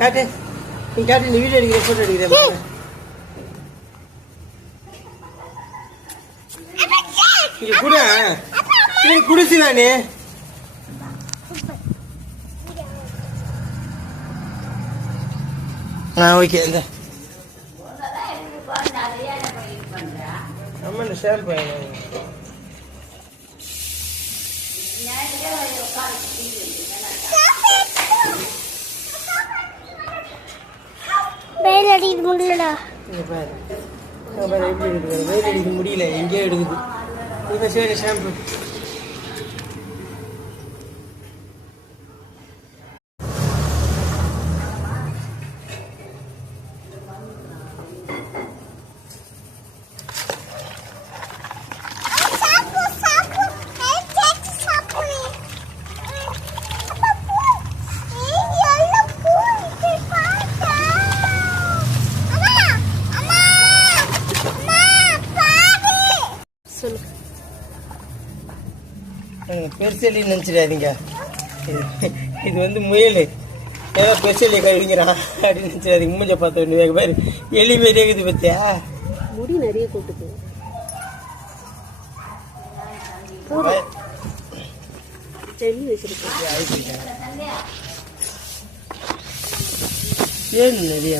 காட்டு நீ காட்டு, நீ வீடியோ எடுக்கிற போட்டோ எடுக்கிறேன். இங்க கூட குடிச்சுதானே ஓகே. இந்த அம்மா இந்த ஷேர் பையன் வெயில் அடிக்க முடியலடா. எப்படி எடுக்குது? வெயில் அடிக்க முடியல, எங்கேயோ எடுக்குது. இப்போ சரி ஷாம்பு பெருசெல்லி நினச்சிடாதீங்க. இது வந்து முயல் ஏதோ பெருசெல்லி கழுவிங்கிறான் அப்படின்னு நினச்சிடாதீங்க. மூஞ்ச பார்த்த வேண்டிய பாரு, எலி மாரியே இருக்குது பத்தியா? முடி நிறைய கூட்டுது. ஏன் நிறைய